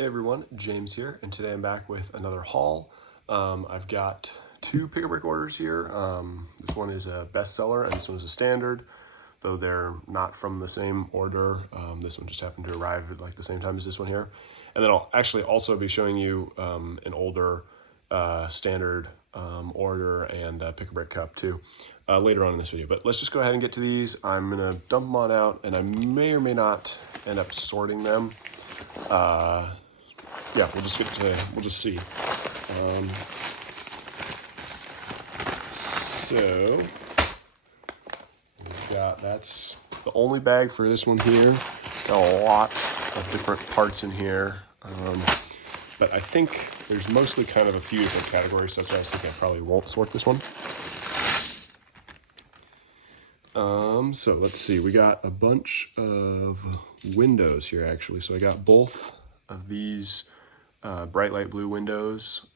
Hey everyone, James here, and today I'm back with another haul. I've got two pick-a-brick orders here. This one is a bestseller and this one is a standard, though they're not from the same order. This one just happened to arrive at like the same time as this one here. And then I'll actually also be showing you an older standard order and pick-a-brick cup too later on in this video. But let's just go ahead and get to these. I'm gonna dump them on out, and I may or may not end up sorting them. Yeah, we'll just see. So we've got, that's the only bag for this one here. Got a lot of different parts in here, but I think there's mostly kind of a few different categories, so that's why I think I probably won't sort this one. So let's see, we got a bunch of windows here actually. So I got both of these bright light blue windows,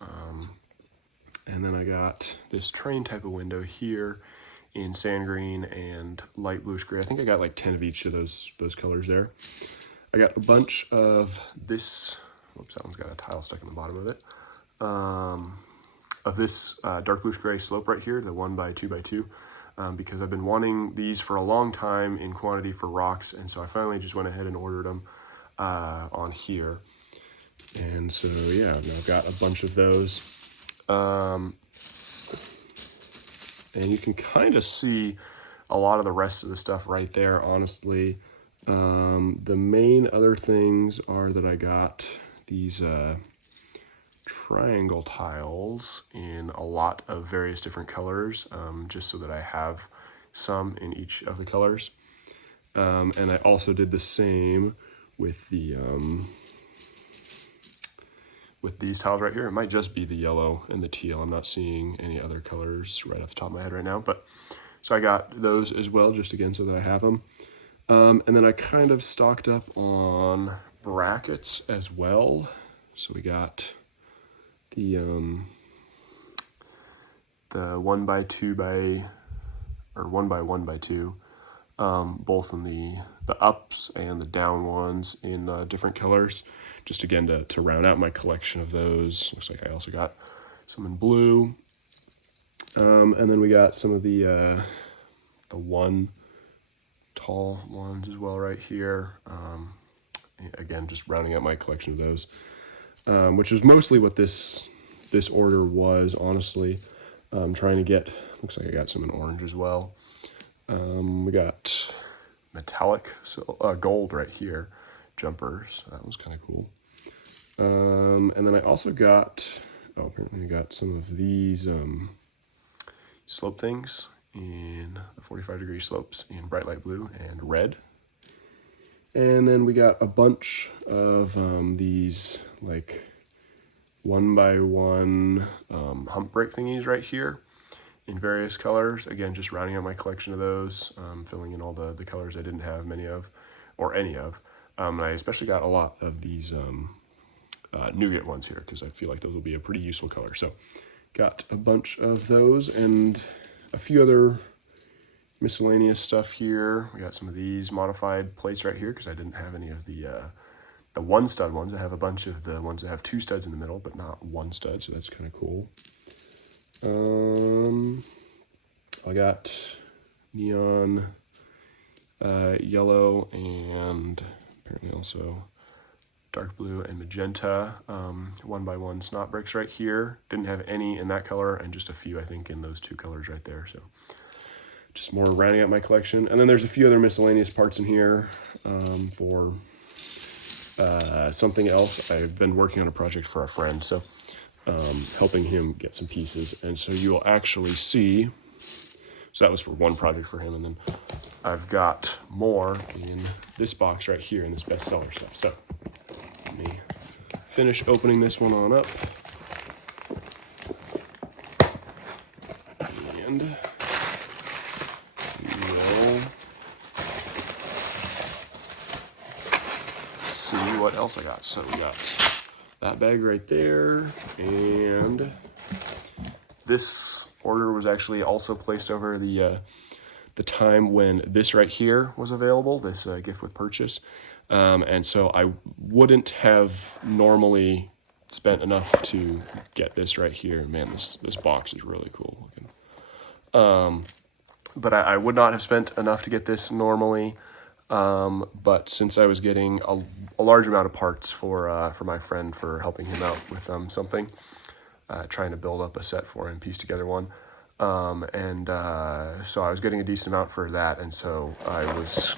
and then I got this train type of window here in sand green and light bluish gray. I think I got like 10 of each of those colors there. I got a bunch of this, whoops, that one's got a tile stuck in the bottom of it, of this dark bluish gray slope right here, the 1x2x2, because I've been wanting these for a long time in quantity for rocks, and so I finally just went ahead and ordered them on here. And so yeah, now I've got a bunch of those, and you can kind of see a lot of the rest of the stuff right there, honestly. The main other things are that I got these triangle tiles in a lot of various different colors, just so that I have some in each of the colors. And I also did the same with the with these tiles right here. It might just be the yellow and the teal. I'm not seeing any other colors right off the top of my head right now, but so I got those as well, just again so that I have them. And then I kind of stocked up on brackets as well. So we got the 1x2 or 1x1x2, both in the ups and the down ones in different colors, just again to round out my collection of those. Looks like I also got some in blue, and then we got some of the one tall ones as well right here. Again, just rounding out my collection of those, which is mostly what this order was, honestly. Trying to get, looks like I got some in orange as well. We got metallic, so gold right here, jumpers. That was kind of cool. And then I also got, apparently I got some of these slope things in the 45-degree slopes in bright light blue and red. And then we got a bunch of these like 1x1 hump break thingies right here in various colors. Again, just rounding out my collection of those, filling in all the colors I didn't have many of, or any of. And I especially got a lot of these nougat ones here, because I feel like those will be a pretty useful color. So got a bunch of those and a few other miscellaneous stuff here. We got some of these modified plates right here, because I didn't have any of the one stud ones. I have a bunch of the ones that have two studs in the middle, but not one stud, so that's kind of cool. I got neon yellow and apparently also dark blue and magenta 1x1 snot bricks right here. Didn't have any in that color, and just a few I think in those two colors right there. So just more rounding out my collection. And then there's a few other miscellaneous parts in here for something else. I've been working on a project for a friend, so helping him get some pieces. And so you will actually see, so that was for one project for him, and then I've got more in this box right here in this bestseller stuff. So let me finish opening this one on up. And we'll see what else I got. So we got that bag right there, and this order was actually also placed over the time when this right here was available, this gift with purchase. And so I wouldn't have normally spent enough to get this right here. Man, this box is really cool looking. But I would not have spent enough to get this normally. But since I was getting a large amount of parts for my friend for helping him out with something, trying to build up a set for him, piece together one. So I was getting a decent amount for that, and so I was,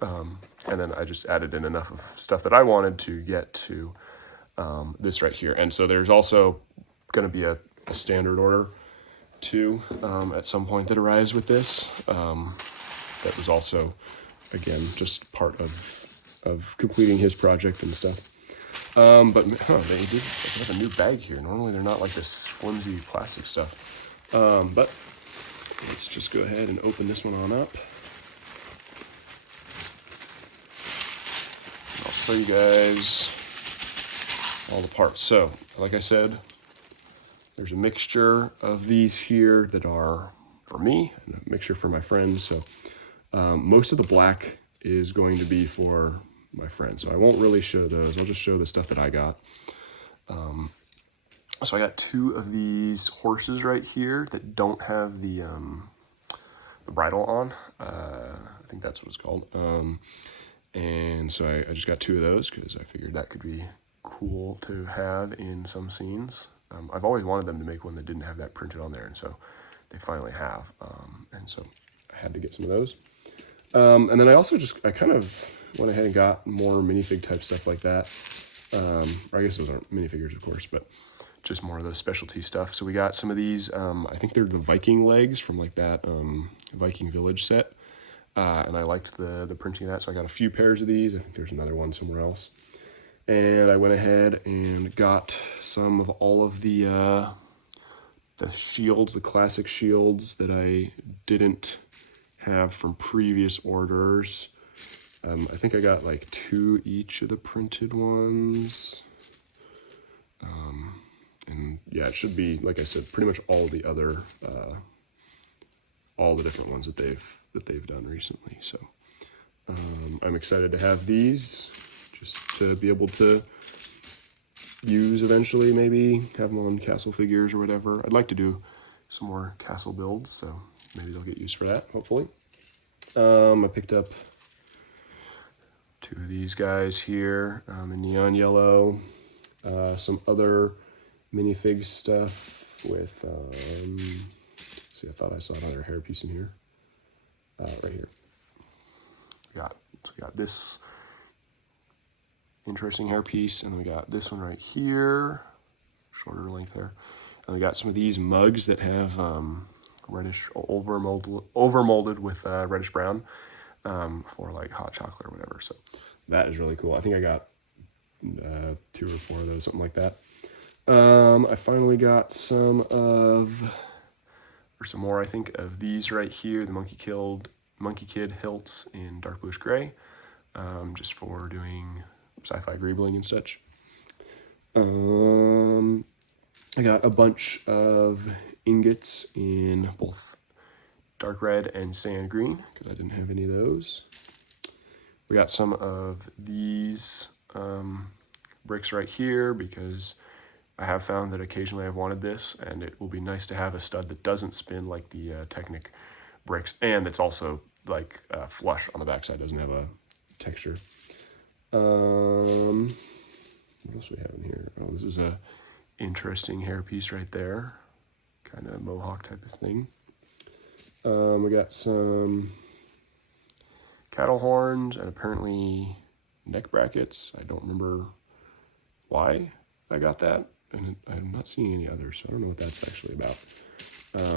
and then I just added in enough of stuff that I wanted to get to this right here. And so there's also going to be a standard order too at some point that arrives with this. That was also, again, just part of completing his project and stuff. But they have a new bag here. Normally they're not like this flimsy plastic stuff. But let's just go ahead and open this one on up. And I'll show you guys all the parts. So, like I said, there's a mixture of these here that are for me and a mixture for my friends. So most of the black is going to be for my friend. So I won't really show those. I'll just show the stuff that I got. So I got 2 of these horses right here that don't have the bridle on. I think that's what it's called. And so I just got 2 of those because I figured that could be cool to have in some scenes. I've always wanted them to make one that didn't have that printed on there, and so they finally have. And so I had to get some of those. And then I also I kind of went ahead and got more minifig type stuff like that. Or I guess those aren't minifigures, of course, but just more of the specialty stuff. So we got some of these, I think they're the Viking legs from like that Viking Village set. And I liked the printing of that, so I got a few pairs of these. I think there's another one somewhere else. And I went ahead and got some of all of the shields, the classic shields that I didn't have from previous orders. I think I got like 2 each of the printed ones. And yeah, it should be, like I said, pretty much all the other, all the different ones that they've done recently. So I'm excited to have these, just to be able to use eventually, maybe have them on castle figures or whatever. I'd like to do some more castle builds, so maybe they'll get used for that, hopefully. I picked up 2 of these guys here in neon yellow, some other minifig stuff with, see, I thought I saw another hairpiece in here, right here. So we got this interesting hairpiece, and then we got this one right here, shorter length hair, and we got some of these mugs that have reddish overmolded with reddish brown for like hot chocolate or whatever. So that is really cool. I think I got 2 or 4 of those, something like that. I finally got some more, I think, of these right here, the Monkey Kid hilts in dark bluish gray, just for doing sci-fi greebling and such. I got a bunch of ingots in both dark red and sand green, because I didn't have any of those. We got some of these bricks right here, because I have found that occasionally I've wanted this, and it will be nice to have a stud that doesn't spin like the Technic bricks, and it's also like flush on the backside, doesn't have a texture. What else do we have in here? Oh, this is a interesting hairpiece right there, kind of mohawk type of thing. We got some cattle horns and apparently neck brackets. I don't remember why I got that, and I'm not seeing any others, so I don't know what that's actually about.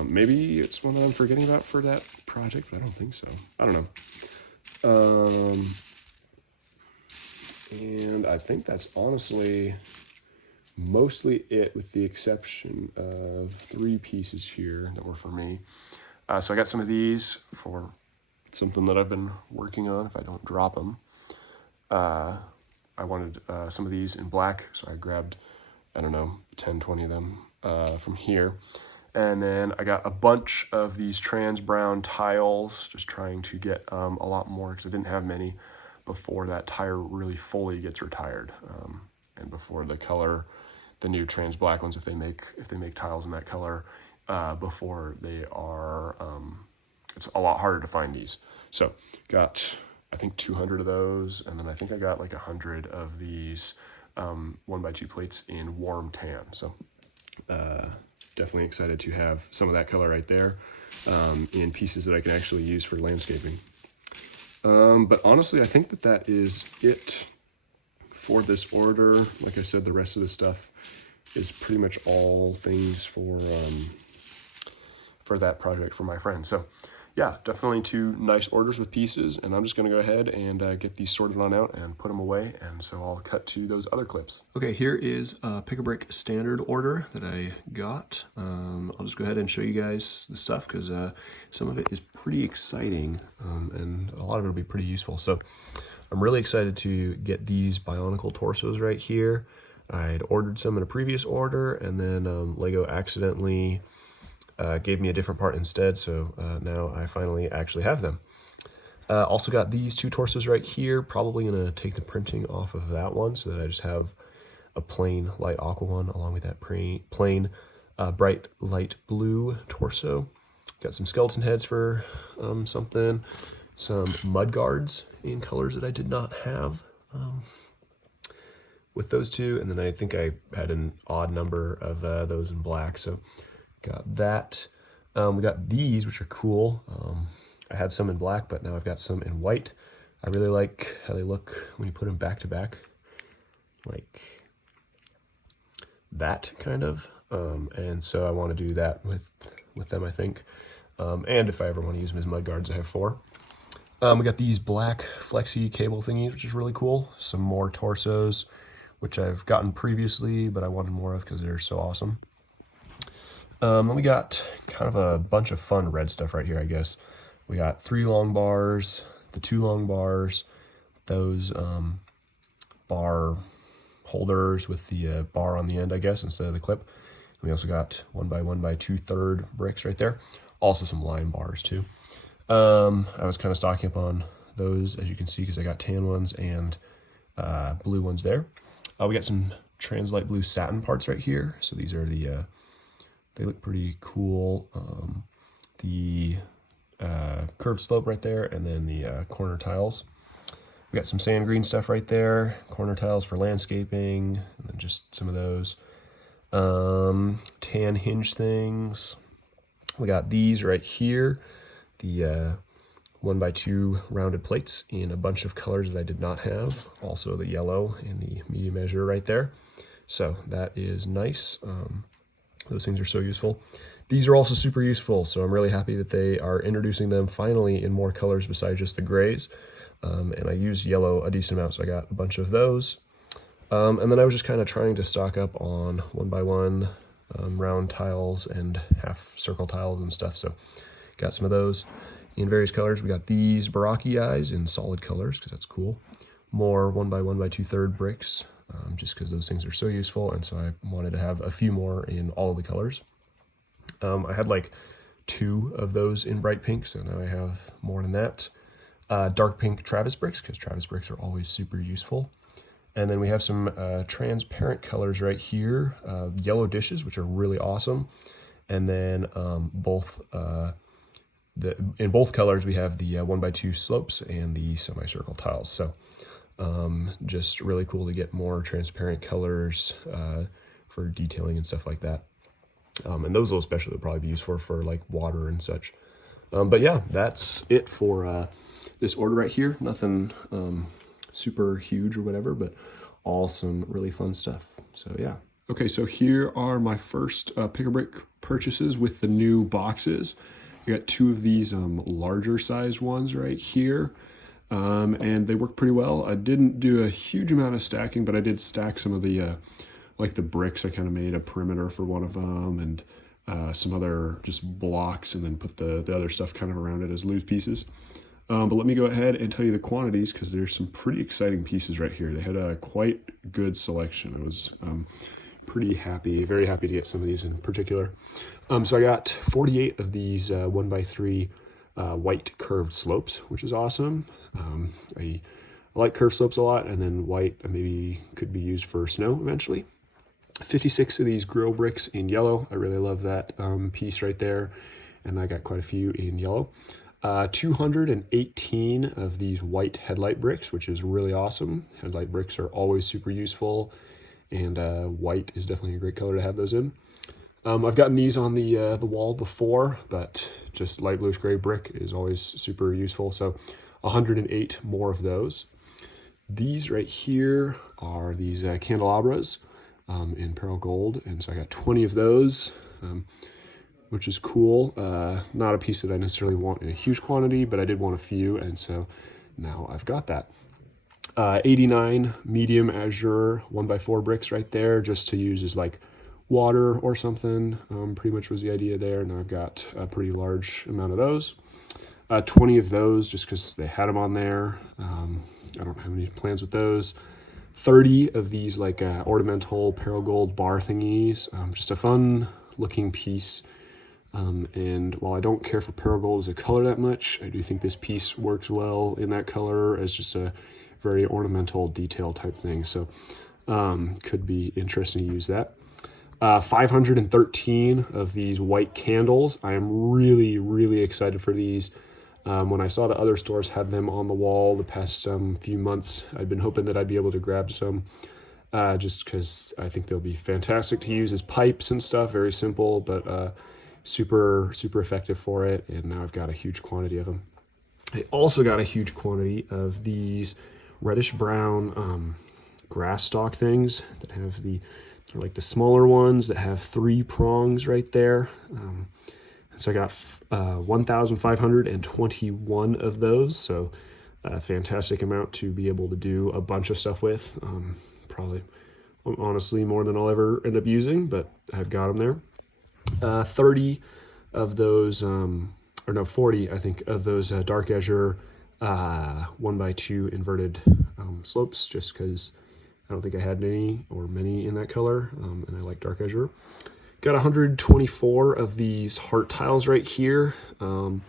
Maybe it's one that I'm forgetting about for that project, but I don't think so. I don't know. And I think that's honestly mostly it, with the exception of 3 pieces here that were for me. So I got some of these for something that I've been working on if I don't drop them. I wanted some of these in black, so I grabbed, I don't know, 10, 20 of them from here. And then I got a bunch of these trans brown tiles, just trying to get a lot more because I didn't have many. before that tire really fully gets retired, and before the new trans black ones, if they make tiles in that color, before they are, it's a lot harder to find these. So got, I think 200 of those, and then I think I got like 100 of these 1x2 plates in warm tan. So definitely excited to have some of that color right there in pieces that I can actually use for landscaping. But honestly, I think that is it for this order. Like I said, the rest of the stuff is pretty much all things for that project for my friend. So yeah, definitely 2 nice orders with pieces, and I'm just going to go ahead and get these sorted on out and put them away, and so I'll cut to those other clips. Okay, here is a Pick-a-Brick standard order that I got. I'll just go ahead and show you guys the stuff, because some of it is pretty exciting, and a lot of it will be pretty useful. So I'm really excited to get these Bionicle torsos right here. I'd ordered some in a previous order, and then Lego accidentally gave me a different part instead, so now I finally actually have them. Also got these 2 torsos right here. Probably gonna take the printing off of that one so that I just have a plain light aqua one along with that plain bright light blue torso. Got some skeleton heads for something, some mud guards in colors that I did not have with those 2, and then I think I had an odd number of those in black, so got that. We got these, which are cool. I had some in black, but now I've got some in white. I really like how they look when you put them back to back, like that kind of. And so I want to do that with them, I think. And if I ever want to use them as mud guards, I have 4. We got these black flexi cable thingies, which is really cool. Some more torsos, which I've gotten previously, but I wanted more of because they're so awesome. Then we got kind of a bunch of fun red stuff right here, I guess. We got 3 long bars, the 2 long bars, those bar holders with the bar on the end, I guess, instead of the clip. And we also got 1x1 by 2/3 bricks right there. Also some line bars too. I was kind of stocking up on those, as you can see, because I got tan ones and blue ones there. We got some trans light blue satin parts right here. So these are the they look pretty cool. The curved slope right there, and then the corner tiles. We got some sand green stuff right there, corner tiles for landscaping, and then just some of those. Tan hinge things. We got these right here, the 1x2 rounded plates in a bunch of colors that I did not have. Also the yellow and the medium measure right there. So that is nice. Those things are so useful. These are also super useful, so I'm really happy that they are introducing them finally in more colors besides just the grays. And I used yellow a decent amount, so I got a bunch of those. And then I was just kind of trying to stock up on 1x1 round tiles and half circle tiles and stuff, so got some of those in various colors. We got these Baraki eyes in solid colors, because that's cool. More 1x1 by 2/3 bricks. Just because those things are so useful, and so I wanted to have a few more in all of the colors. I had like 2 of those in bright pink, so now I have more than that. Dark pink Travis bricks, because Travis bricks are always super useful. And then we have some transparent colors right here, yellow dishes, which are really awesome. And then in both colors we have the 1x2 slopes and the semicircle tiles. So just really cool to get more transparent colors for detailing and stuff like that. And those will especially probably be useful for like water and such. But yeah, that's it for this order right here. Nothing super huge or whatever, but all some really fun stuff. So yeah. Okay, so here are my first Pick-a-Brick purchases with the new boxes. I got 2 of these larger size ones right here. And they work pretty well. I didn't do a huge amount of stacking, but I did stack some of the like the bricks. I kind of made a perimeter for one of them, and some other just blocks, and then put the other stuff kind of around it as loose pieces. But let me go ahead and tell you the quantities, because there's some pretty exciting pieces right here. They had a quite good selection. I was pretty happy, very happy to get some of these in particular. So I got 48 of these 1x3 white curved slopes, which is awesome. I I like curve slopes a lot, and then white maybe could be used for snow eventually. 56 of these grill bricks in yellow. I really love that piece right there, and I got quite a few in yellow. 218 of these white headlight bricks, which is really awesome. Headlight bricks are always super useful, and white is definitely a great color to have those in. I've gotten these on the wall before, but just light bluish gray brick is always super useful. So 108 more of those. These right here are these candelabras in pearl gold, and so I got 20 of those, which is cool. Not a piece that I necessarily want in a huge quantity, but I did want a few, and so now I've got that. 89 medium Azure 1x4 bricks right there, just to use as like water or something, pretty much was the idea there. Now I've got a pretty large amount of those. 20 of those just because they had them on there. I don't have any plans with those. 30 of these like ornamental pearl gold bar thingies. Just a fun looking piece. And while I don't care for pearl gold as a color that much, I do think this piece works well in that color as just a very ornamental detail type thing. So could be interesting to use that. 513 of these white candles. I am really, really excited for these. When I saw the other stores had them on the wall the past few months, I've been hoping that I'd be able to grab some just because I think they'll be fantastic to use as pipes and stuff. Very simple, but super, super effective for it. And now I've got a huge quantity of them. I also got a huge quantity of these reddish brown grass stalk things that have they're like the smaller ones that have 3 prongs right there. So I got 1,521 of those. So a fantastic amount to be able to do a bunch of stuff with. Probably, honestly, more than I'll ever end up using, but I've got them there. 30 of those, 40, I think, of those dark azure 1x2 inverted slopes, just because I don't think I had any or many in that color, and I like dark azure. Got 124 of these heart tiles right here. Not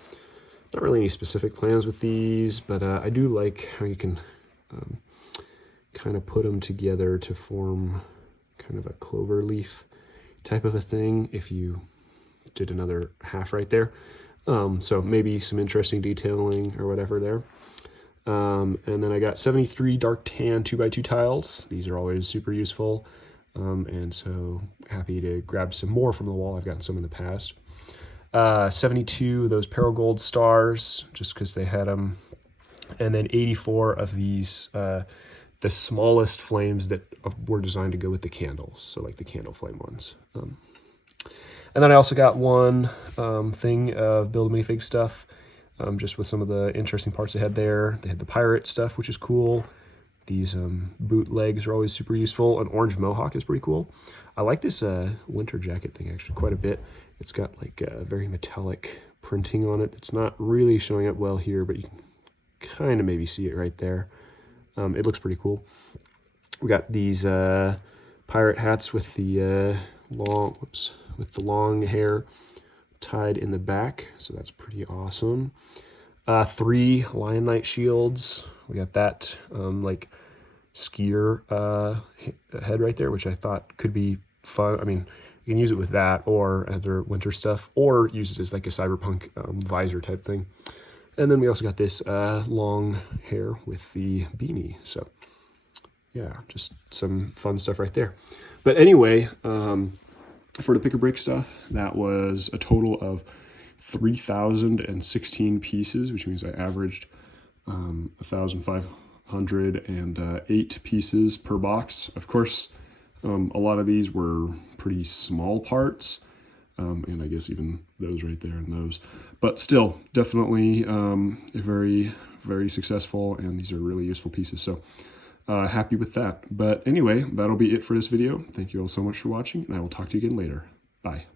really any specific plans with these, but I do like how you can kind of put them together to form kind of a clover leaf type of a thing if you did another half right there. So maybe some interesting detailing or whatever there. And then I got 73 dark tan 2x2 tiles. These are always super useful. And so happy to grab some more from the wall. I've gotten some in the past. 72 of those pearl gold stars, just because they had them. And then 84 of these, the smallest flames that were designed to go with the candles. So like the candle flame ones. And then I also got one thing of Build a Minifig stuff. Just with some of the interesting parts they had there. They had the pirate stuff, which is cool. These boot legs are always super useful. An orange mohawk is pretty cool. I like this winter jacket thing actually quite a bit. It's got like a very metallic printing on it. It's not really showing up well here, but you can kind of maybe see it right there. It looks pretty cool. We got these pirate hats with the long hair tied in the back, so that's pretty awesome. 3 Lion Knight shields. We got that like skier head right there, which I thought could be fun. I mean, you can use it with that or other winter stuff, or use it as like a cyberpunk visor type thing. And then we also got this long hair with the beanie. So yeah, just some fun stuff right there. But anyway, for the pick a brick stuff, that was a total of 3,016 pieces, which means I averaged 1,508 pieces per box. Of course, a lot of these were pretty small parts, and I guess even those right there and those. But still, definitely very, very successful, and these are really useful pieces. So happy with that. But anyway, that'll be it for this video. Thank you all so much for watching, and I will talk to you again later. Bye.